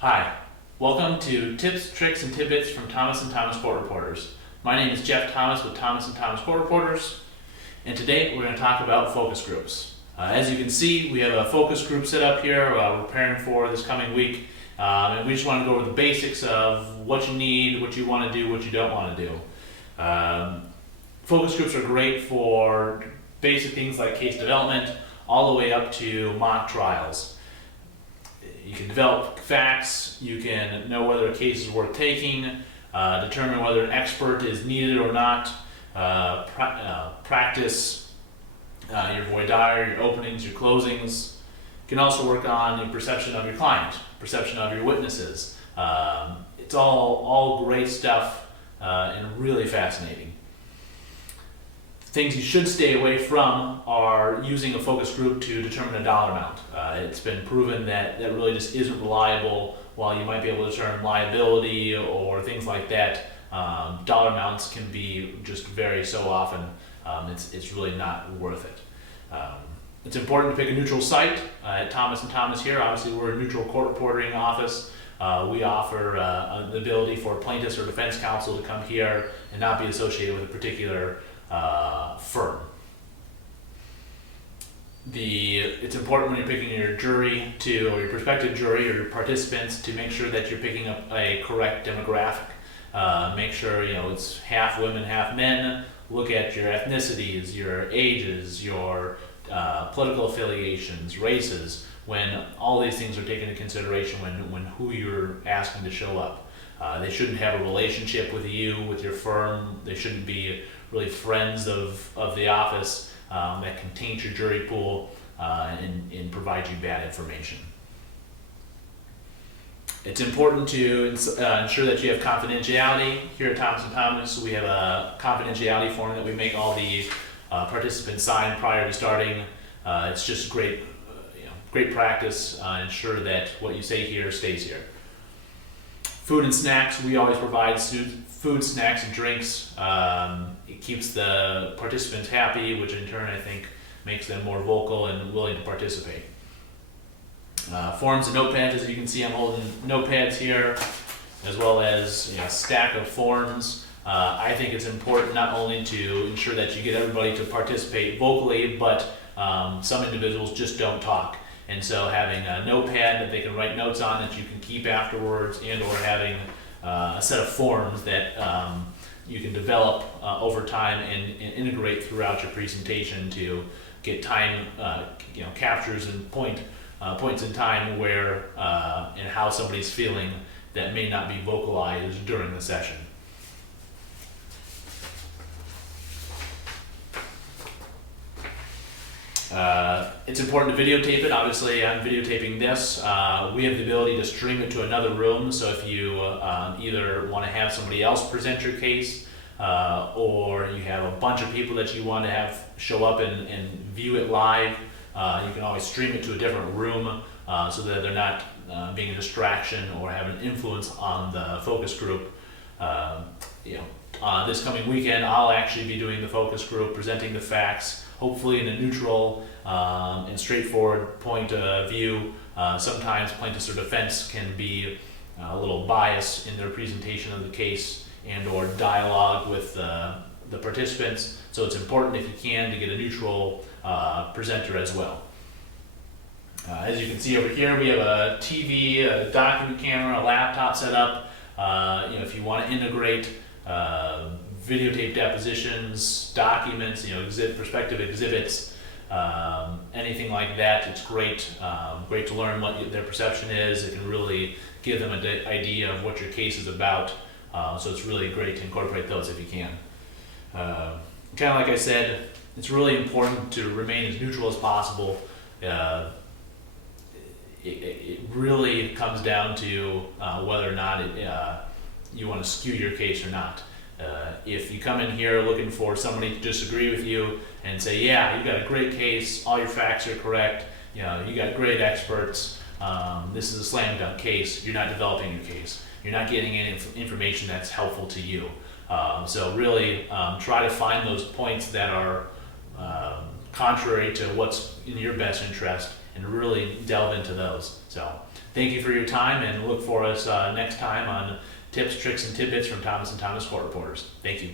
Hi, welcome to Tips, Tricks, and Tidbits from Thomas & Thomas Court Reporters. My name is Jeff Thomas with Thomas & Thomas Court Reporters, and today we're going to talk about focus groups. As you can see, we have a focus group set up here we're preparing for this coming week, and we just want to go over the basics of what you need, what you want to do, what you don't want to do. Focus groups are great for basic things like case development, all the way up to mock trials. You can develop facts, you can know whether a case is worth taking, determine whether an expert is needed or not, practice your voir dire, your openings, your closings. You can also work on the perception of your client, perception of your witnesses. It's all great stuff and really fascinating. Things you should stay away from are using a focus group to determine a dollar amount. It's been proven that that really just isn't reliable. While you might be able to determine liability or things like that, dollar amounts can be just vary so often. It's really not worth it. It's important to pick a neutral site. At Thomas & Thomas here, obviously we're a neutral court reporting office. We offer the ability for plaintiffs or defense counsel to come here and not be associated with a particular firm. It's important when you're picking your jury or your prospective jury or your participants to make sure that you're picking up a correct demographic. Make sure it's half women, half men. Look at your ethnicities, your ages, your political affiliations, races. When all these things are taken into consideration when who you're asking to show up. They shouldn't have a relationship with you, with your firm. They shouldn't be really friends of the office that can taint your jury pool and provide you bad information. It's important to ensure that you have confidentiality. Here at Thomas & Thomas, we have a confidentiality form that we make all the participants sign prior to starting. It's just great practice. Ensure that what you say here stays here. Food and snacks, we always provide food, snacks, and drinks. It keeps the participants happy, which in turn I think makes them more vocal and willing to participate. Forms and notepads, as you can see I'm holding notepads here, as well as a stack of forms. I think it's important not only to ensure that you get everybody to participate vocally, but some individuals just don't talk. And so having a notepad that they can write notes on that you can keep afterwards, and or having a set of forms that you can develop over time and integrate throughout your presentation to get time captures and points in time where and how somebody's feeling that may not be vocalized during the session. It's important to videotape it. Obviously, I'm videotaping this. We have the ability to stream it to another room, so if you either want to have somebody else present your case, or you have a bunch of people that you want to have show up and view it live, you can always stream it to a different room so that they're not being a distraction or have an influence on the focus group. This coming weekend, I'll actually be doing the focus group, presenting the facts, hopefully in a neutral and straightforward point of view. Sometimes plaintiffs or defense can be a little biased in their presentation of the case and or dialogue with the participants, so it's important if you can to get a neutral presenter as well. As you can see over here, we have a TV, a document camera, a laptop set up. If you want to integrate videotape depositions, documents, prospective exhibits, anything like that, it's great. Great to learn what their perception is. It can really give them an idea of what your case is about. So it's really great to incorporate those if you can. Kind of like I said, it's really important to remain as neutral as possible. It really comes down to whether or not you want to skew your case or not. If you come in here looking for somebody to disagree with you and say, yeah, you got a great case, all your facts are correct, you got great experts, this is a slam dunk case, you're not developing your case. You're not getting any information that's helpful to you. So really try to find those points that are contrary to what's in your best interest and really delve into those. So Thank you for your time, and look for us next time on Tips, Tricks, and Tidbits from Thomas and Thomas Court Reporters. Thank you.